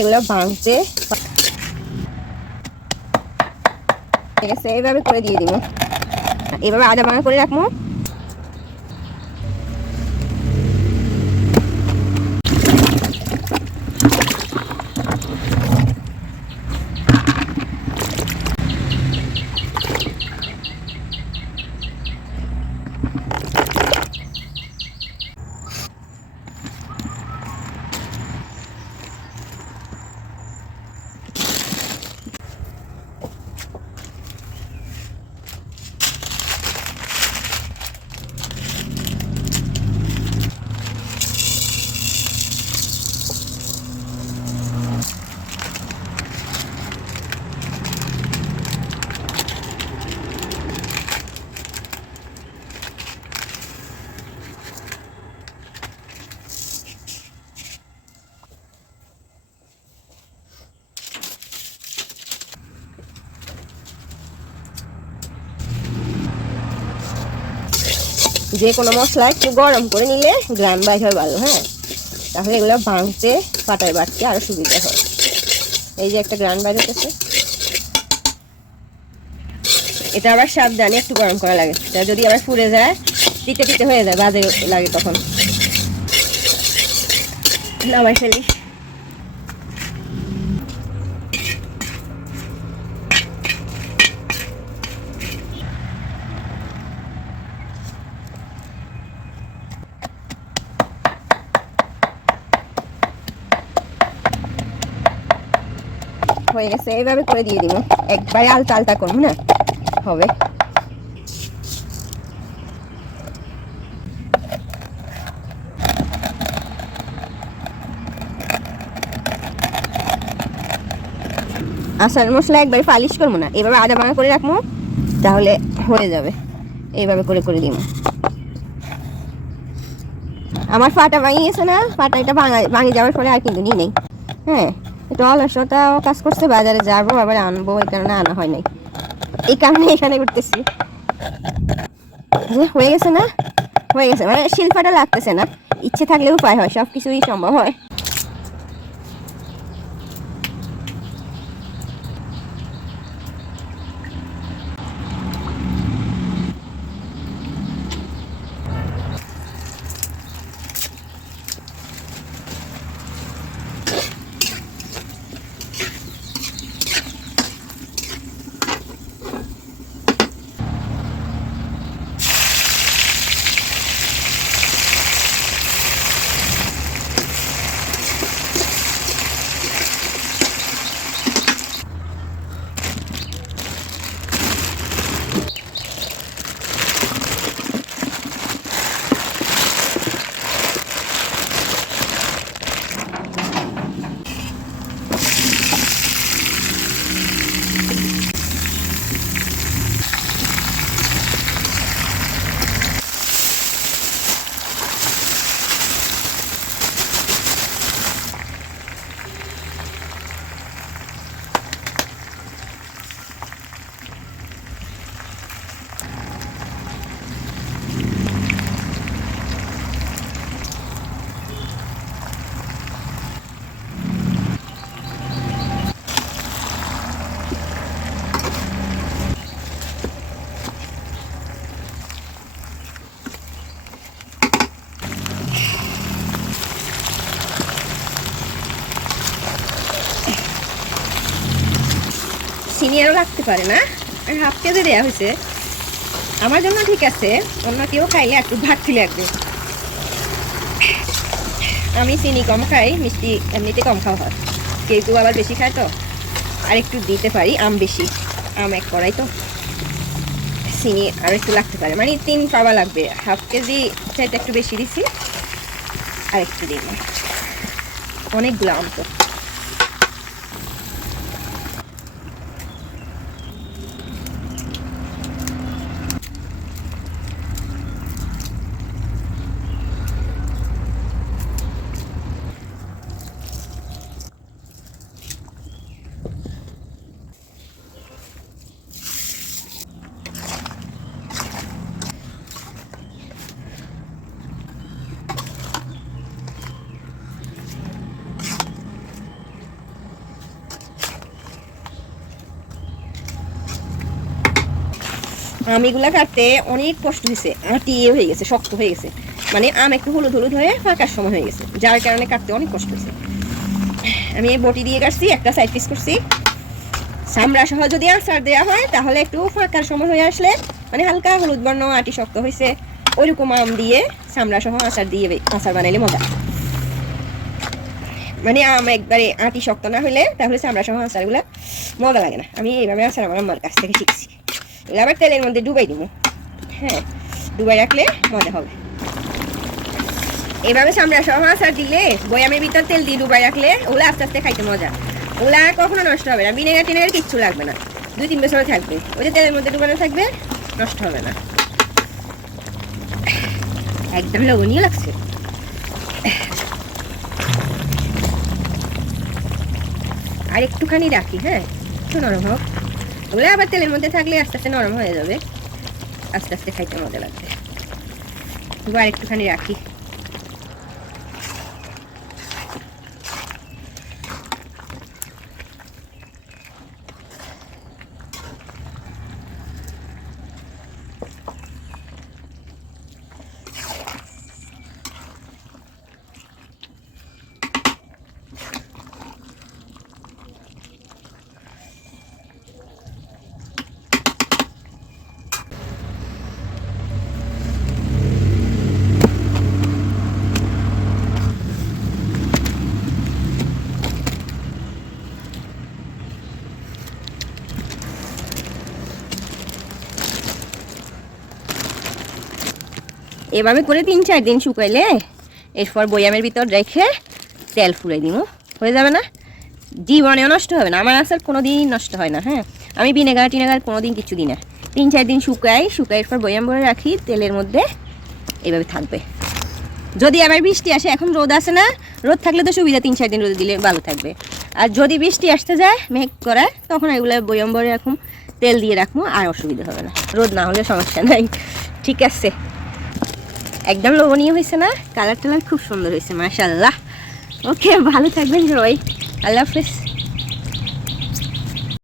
এগুলো ভাঙতে ঠিক আছে, এইভাবে করে দিয়ে দিব। এভাবে আধা ভাঙা করে রাখবো। যে কোনো মশলা একটু গরম করে নিলে গ্রান বাইর হয় ভালো। হ্যাঁ, তাহলে এগুলো ভাঙতে পাটায় বাটতে আরো সুবিধা হয়। এই যে একটা গ্রান বাইর হতেছে, এটা আবার সাবধানে একটু গরম করা লাগে, যদি আবার পুড়ে যায় তিতে তিতে হয়ে যায়, বাজে লাগে তখন। নামাই ফেলি। হয়ে গেছে, এইভাবে করে দিয়ে দিব। একবারে আলতা আলতা করবো না, হবে। আচার মশলা একবারে পালিশ করবো না, এভাবে আধা ভাঙা করে রাখবো, তাহলে হয়ে যাবে। এইভাবে করে করে দিব। আমার ফাটা ভাঙি গেছে না, ফাটা এটা ভাঙি যাওয়ার পরে আর কিন্তু নিই নেই। হ্যাঁ, একটু অলসটাও কাজ করছে, বাজারে যাবো আবার আনবো, এই কারণে আনা হয় নাই, এই কারণে এখানে করতেছি। হয়ে গেছে না, হয়ে গেছে, মানে শিল্পাটা লাগতেছে না। ইচ্ছে থাকলে উপায় হয়, সব কিছুই সম্ভব হয়। চিনি আরও লাগতে পারে না, আর হাফ কেজি দেওয়া হয়েছে। আমার জন্য ঠিক আছে, অন্য কেউ খাইলে একটু ঘাটতি লাগবে। আমি চিনি কম খাই, মিষ্টি এমনিতে কম খাওয়া হয়, কেউ কেউ আবার বেশি খায়, তো আর একটু দিতে পারি। আম বেশি, আম এক কড়াই, তো চিনি আর একটু লাগতে পারে, মানে 3 পাওয়া লাগবে। হাফ কেজি চাইতে একটু বেশি দিছি, আর একটু দিব, অনেকগুলো আম তো। আমগুলা কাটতে অনেক কষ্ট হয়েছে, আটিয়ে হয়ে গেছে, শক্ত হয়ে গেছে, মানে আম একটু হলুদ হলুদ হয়ে ফাঁকার সময় হয়ে গেছে, যার কারণে কাটতে অনেক কষ্ট হয়েছে। আমি এই বটি দিয়ে কাটছি, একটা সাইড পিস করছি। চামড়া সহ যদি আচার দেওয়া হয় তাহলে একটু ফাঁকার সময় হয়ে আসলে, মানে হালকা হলুদ বর্ণ আটি শক্ত হয়েছে ওইরকম আম দিয়ে চামড়া সহ আচার দিয়ে আচার বানাইলে মজা। মানে আম একবারে আটি শক্ত না হলে তাহলে চামড়া সহ আচারগুলো মজা লাগে না। আমি এইভাবে আচার আমার আম্মার কাছ থেকে শিখছি। এগুলো আবার তেলের মধ্যে ডুবাই দিব, হ্যাঁ, ডুবাই রাখলে মজা হবে। এইভাবে চামড়া সহ আচার দিলে বয়ামের ভিতর তেল দিয়ে ডুবাই রাখলে ওগুলো আস্তে আস্তে খাইতে মজা। ওগুলো আর কখনো নষ্ট হবে না, ভিনেগার টিনেগার কিচ্ছু লাগবে না, 2-3 বছর থাকবে। ওই যে তেলের মধ্যে ডুবানো থাকবে, নষ্ট হবে না। একদম লবণীয় লাগছে। আর একটুখানি রাখি, হ্যাঁ, একটু নরম হোক। ওগুলো আবার তেলের মধ্যে থাকলে আস্তে আস্তে নরম হয়ে যাবে, আস্তে আস্তে খাইতে মজা লাগবে। আর একটুখানি রাখি। এভাবে করে 3-4 দিন শুকাইলে এরপর বয়ামের ভিতর রেখে তেল ফুরাই দিব, হয়ে যাবে না? জীবনেও নষ্ট হবে না, আমার আচার কোনো দিন নষ্ট হয় না। হ্যাঁ, আমি ভিনেগার টিনেগার কোনো দিন কিছু দিই না। 3-4 দিন শুকাই এরপর বয়াম ভরে রাখি, তেলের মধ্যে এইভাবে থাকবে। যদি আবার বৃষ্টি আসে, এখন রোদ আসে না, রোদ থাকলে তো সুবিধা, 3-4 দিন রোদ দিলে ভালো থাকবে। আর যদি বৃষ্টি আসতে যায় মেঘ করায়, তখন এগুলো বয়াম ভরে রাখুন, তেল দিয়ে রাখবো, আর অসুবিধা হবে না। রোদ না হলে সমস্যা নাই। ঠিক আছে, একদম লোভনীয় হয়েছে না? কালার টালার খুব সুন্দর হয়েছে, মাশাআল্লাহ। ওকে, ভালো থাকবেন সবাই, আল্লাহ হাফেজ।